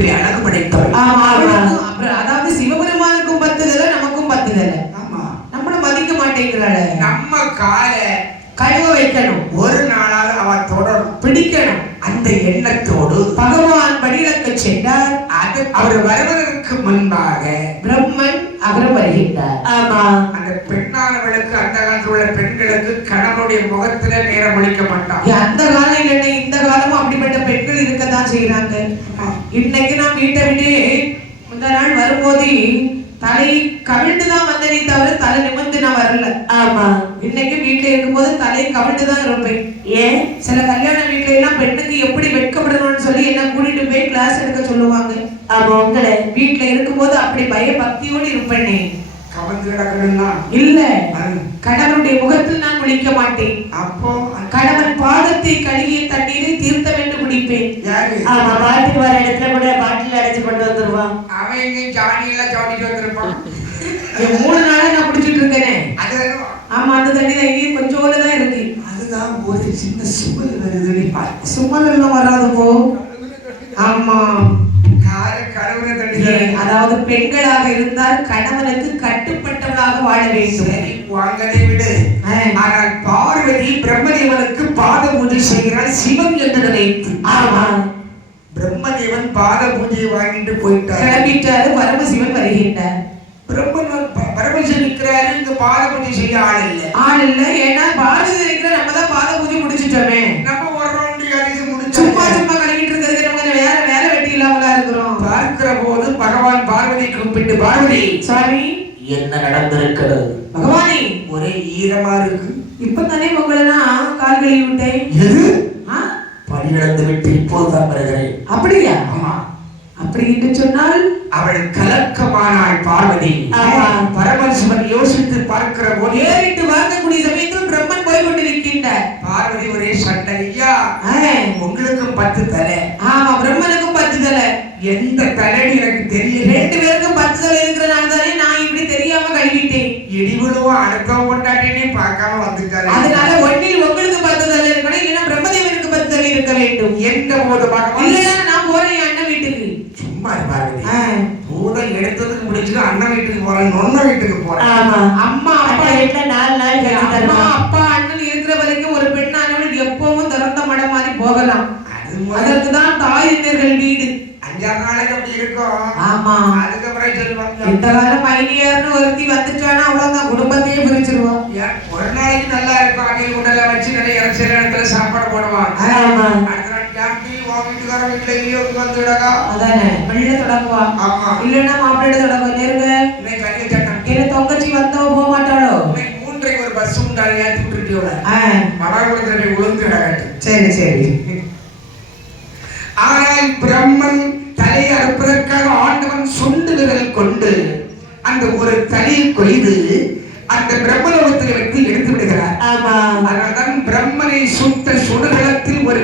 உலகத்திலே அழகு படைத்தவள் அதாவது சிவபெருமானுக்கும் பத்துதல நமக்கும் பத்துதல ஆமா. நம்மள மதிக்க மாட்டேங்கிறாள. நம்ம கால கழுவ வைக்கணும். ஒரு நாளாக அவ தொடரும் பிடிக்கணும். அந்த எண்ணத்தோடு பகவான் படியிலக்கு சென்றார் அது அவர் வருவதற்கு முன்பாக பிரம்மன் அகரம் வருகின்றார். ஆமா. அந்த பெண்ணானவளுக்கு அந்த காலத்தில் உள்ள பெண்களுக்கு கணவனுடைய முகத்துல நேரம் ஒழிக்க மாட்டான் அந்த காலம் இல்லைன்னா இந்த காலமும் அப்படிப்பட்ட பெண்கள் இருக்கத்தான் செய்யறாங்க இன்னைக்கு நான் வீட்டை விட்டு முந்த நாள் வரும்போது தலை கவிழ்ந்து தான் வந்தனே தவிர தலை நிமிர்ந்து நான் வரல. ஆமா. இன்னைக்கு வீட்டுல இருக்கும்போது தலை கவிழ்ந்து தான் இருப்பேன். ஏன்? சில கல்யாண வீட்ல எல்லாம் பெண்ணுக்கு எப்படி வெட்கப்படணும்னு சொல்லி என்ன கூட்டிட்டு போய் கிளாஸ் எடுக்க சொல்லுவாங்க. ஆமா உங்களை. வீட்டுல இருக்கும்போது அப்படி பய பக்தியோடு இருப்பேனே இல்ல. கணவனுடைய முகத்தில் நான் விழிக்க மாட்டேன். அப்போ? கணவன் பாதத்தை கழுகிய தண்ணீரை குடிப்பேன் யாரு ஆமா பாட்டுக்கு வர இடத்துல கூட பாட்டில் அடைச்சு கொண்டு வந்துருவான் அவன் எங்க ஜானியெல்லாம் ஜானிட்டு வந்திருப்பான். மூணு நாளா நான் குடிச்சிட்டு இருக்கேனே. அது ஆமா அந்த தண்ணி தான் கொஞ்சோடு தான் இருக்கு. அதுதான் ஒரு சின்ன சுமல் வருதுன்னு பார்த்து எல்லாம் வராது போ. ஆமா. அதாவது பெண்களாக இருந்தால் கணவனுக்கு கட்டுப்பட்டவளாக வாழ வேண்டும். வாங்கதை விடு. ஆனால் பார்வதி பிரம்மதேவனுக்கு பாத பூஜை செய்கிறாள் சிவன் என்று நினைத்து ஆமா. பிரம்மதேவன் பாத பூஜையை வாங்கிட்டு போயிட்டார் கிளம்பிட்டாரு பரமசிவன் வருகின்றார். பிரம்மன் பரமசிவன் நிற்கிறாரு இங்க பாத பூஜை செய்ய ஆள் இல்லை. ஆள் இல்ல ஏன்னா பாரதி இருக்கிற நம்ம தான் பாத பூஜை முடிச்சிட்டோமே. நம்ம ஒரு ரவுண்டு சும்மா முடிச்சு சும்மா கழுவிட்டு இருக்கிறதுக்கு நமக்கு வேற வேலை வெட்டி இல்லாமலா இருக்கிறோம். பார்க்கிற போது பகவான் பார்வதி கூப்பிட்டு பார்வதி சாமி என்ன நடந்திருக்கிறது? பகவானே ஒரே ஈரமா இருக்கு. இப்பதானே உங்களை நான் கால் கழுவி விட்டேன். எது? பணியிழந்து விட்டு இப்போதுதான் வருகிறேன். அப்படியா? ஆமா. அப்படி என்று சொன்னால்? அவள் கலக்கமானாள் பார்வதி. பரமசிவன் யோசித்து பார்க்கிற போது ஏறிட்டு வாங்கக்கூடிய சமயத்தில் பிரம்மன் போய் கொண்டிருக்கின்றார். பார்வதி ஒரே சண்டை ஐயா. உங்களுக்கும் பத்து தலை. ஆமா பிரம்மனுக்கும் பத்து தலை. எந்த தலைன்னு எனக்கு தெரியல. ரெண்டு பேருக்கும் பத்து தலை இருக்கிறனால தானே நான் இப்படி தெரியாம கழுவிட்டேன் இடிவிழுவும் அடுத்த கொண்டாட்டினே பார்க்காம வந்துட்டாரு அதனால ஒன்னில் உங்களுக்கு பத்து தலை இருக்கணும் இல்லைன்னா பிரம்மதேவனுக்கு பத்து தலை இருக்க வேண்டும் எந்த போது இல்லைன்னா நான் போறேன் அண்ணன் வீட்டுக்கு. சும்மா ஆ. பூதம் எடுத்ததுக்கு முடிச்சுட்டு அண்ணன் வீட்டுக்கு போறேன் நொன்ன வீட்டுக்கு போறேன். அம்மா அப்பா வீட்டுல நாலு நாள் அம்மா அப்பா அண்ணன் இருக்கிற வரைக்கும் ஒரு பெண்ணானவள் எப்பவும் திறந்த மடம் மாதிரி போகலாம். அதற்கு தான் தாயினர்கள் வீடு. அஞ்சாறு நாளைக்கு அப்படி இருக்கும். ஆமா. அதுக்கப்புறம் சொல்லுவாங்க. இந்த காலம் மைனியர்னு ஒருத்தி வந்துட்டானா அவ்வளவுதான் குடும்பத்தையே பிரிச்சிருவான் ஏன், ஒரு நாளைக்கு நல்லா இருக்கும். அணில் குண்டல வச்சு நிறைய சில இடத்துல சாப்பாடு போடுவான். வீட்டுல எங்கேயோ வந்து விடக்கா அதானே வெளியில தொடங்குவா? ஆமா. இல்லைன்னா மாப்பிள்ளை தொடங்க நேருங்க இன்னைக்கு கல்வி சட்டம் என்ன தொங்கச்சி வந்தவ போக மாட்டாளோ? இன்னைக்கு மூன்றைக்கு ஒரு பஸ் உண்டாரு ஏற்றி விட்டுருக்கீங்கள ஆ, மகாகுலத்துல போய் விழுந்து கிடக்கட்டு. சரி சரி. ஆனால் பிரம்மன் தலையை அறுப்பதற்காக ஆண்டவன் சொண்டு விரல் கொண்டு அந்த ஒரு தலையை கொய்து அந்த பிரம்மலோகத்தில் வைத்து எடுத்து விடுகிறார் ஆமா அதனால்தான் பிரம்மனை சுட்ட சுடலத்தில் ஒரு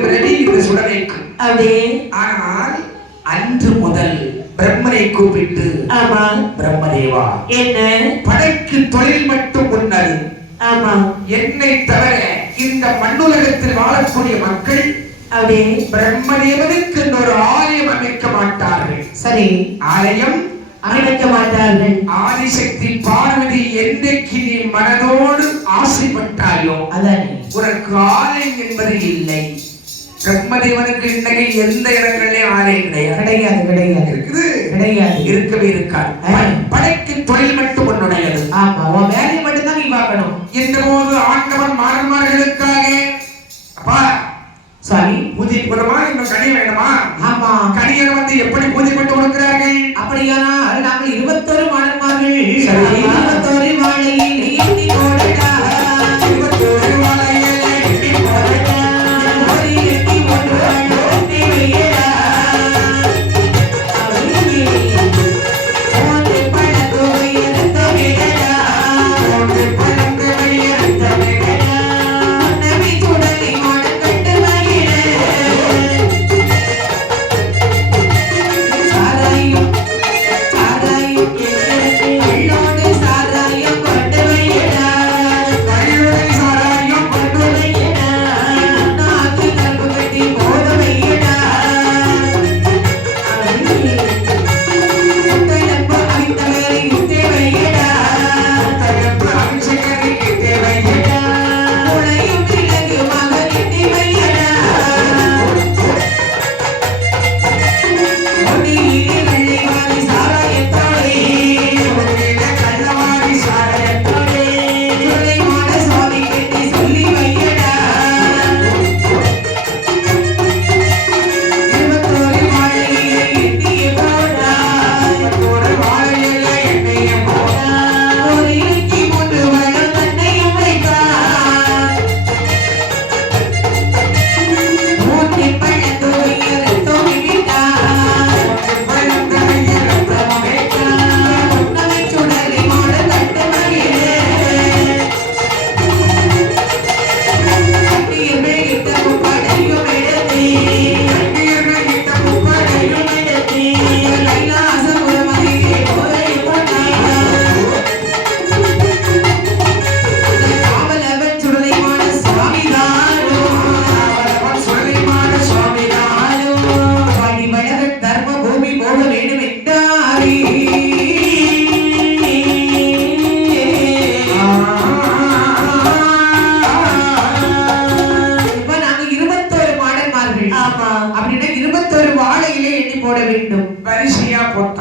இந்த சுடலைக்கும் அப்படியே ஆனால் அன்று முதல் பிரம்மனை கூப்பிட்டு ஆமா பிரம்மதேவா என்ன? படைக்கு தொழில் மட்டும் உன்னது. ஆமா என்னை தவிர இந்த மண்ணுலகத்தில் வாழக்கூடிய மக்கள் அப்படியே பிரம்மதேவனுக்கு ஒரு ஆலயம் அமைக்க மாட்டார்கள். சரி. ஆலயம்? அமைக்க மாட்டார்கள். ஆதிசக்தி பார்வதி என்றைக்கு நீ மனதோடு ஆசைப்பட்டாயோ அதானே. உனக்கு ஆலயம் என்பது இல்லை. பிரம்மதேவனுக்கு இன்னைக்கு எந்த இடங்களிலே ஆலயம் கிடையாது கிடையாது கிடையாது. இருக்குது. கிடையாது. இருக்கவே இருக்காது. படைக்கு தொழில் மட்டும் உன்னுடையது. ஆமா உன் வேலையை மட்டும் தான் நீ பார்க்கணும். இந்த போது ஆண்டவன் மாறன்மார்களுக்காக அப்பா சாரி பூஜை போதுமா இன்னும் கனி வேணுமா ஆமா. கனியனை வந்து எப்படி பூஜை பண்ணி கொடுக்கிறார்கள்? அப்படியானால் நாங்கள் இருபத்தொரு சரி.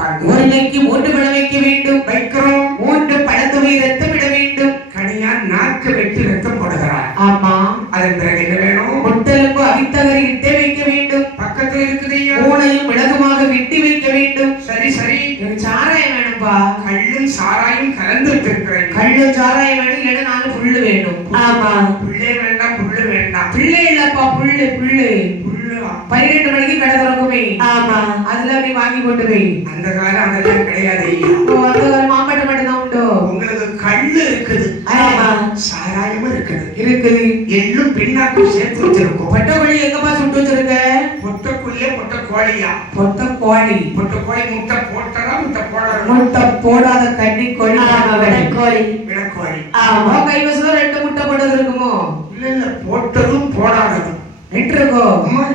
வரிசையா போட்டாங்க ஒரு இலைக்கு மூன்று பழம் வைக்க வேண்டும். வைக்கிறோம். மூன்று பழத்தொகை ரத்தமிட வேண்டும். கனியா நாக்கு வெட்டி ரத்தம் போடுகிறார். ஆமா. அதன் பிறகு என்ன வேணும்? முட்டெலும்பு அவித்தகரை இட்டே வைக்க வேண்டும். பக்கத்துல இருக்குதையா பூனையும் மிளகுமாக வெட்டி வைக்க வேண்டும். சரி சரி. சாராயம் வேணும்பா. கள்ளும் சாராயும் கலந்து வச்சிருக்கிறேன் கள்ளு சாராயம் வேணும் இல்லைன்னா நாலு புல்லு வேணும் ஆமா. புள்ளே வேண்டாம் புல்லு வேண்டாம். பிள்ளை இல்லப்பா புல்லு புல்லு. புல்லு பன்னிரெண்டு அதுல அப்படி வாங்கி கொண்டு போய் அந்த காலம் அதெல்லாம் கிடையாது. அந்த ஒரு மாம்பழம் மட்டும் தான் உண்டோ? உங்களுக்கு கள்ளு இருக்குது. சாராயமும் இருக்குது. இருக்குது. எள்ளும் பின்னாக்கும் சேர்த்து வச்சிருக்கோம். பட்டக்கோழி எங்கப்பா சுட்டு வச்சிருக்க? முட்டைக்குள்ளே முட்டை கோழியா? பொட்ட கோழி. முட்டை கோழி முட்டை போட்டதா முட்டை போடணும் முட்டை போடாத கன்னி கோழி விடக்கோழி விடக்கோழி ஆமா அவன் கைவசம் ரெண்டு முட்டை போட்டது இருக்குமோ? இல்ல இல்ல போட்டதும் போடாததும். இருக்கோ ஆமாய்யா.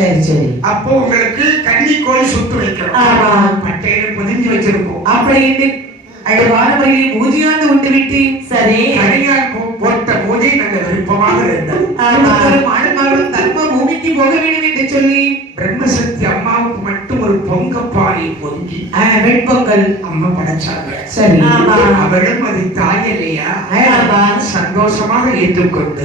சரி சரி. அப்போ உங்களுக்கு கன்னி கோழி சுட்டு வைக்கிறோம் ஆமா. பட்டையில பொதிஞ்சு வச்சிருக்கோம். அப்படி என்று அழகான முறையில் பூஜையாந்து விட்டு விட்டு சரி. கனியார் போ- போட்ட போதே நல்ல விருப்பமாக இருந்தது. மாடுமாடும் தர்ம பூமிக்கு போக வேண்டும் என்று சொல்லி பிரம்மசக்தி அம்மாவுக்கு மட்டும் ஒரு பொங்கி ஆஹ், வெண்பொங்கல். அம்மா படைச்சாங்க. சரி. அவளும் அது தாய் இல்லையா. சந்தோஷமாக ஏற்றுக்கொண்டு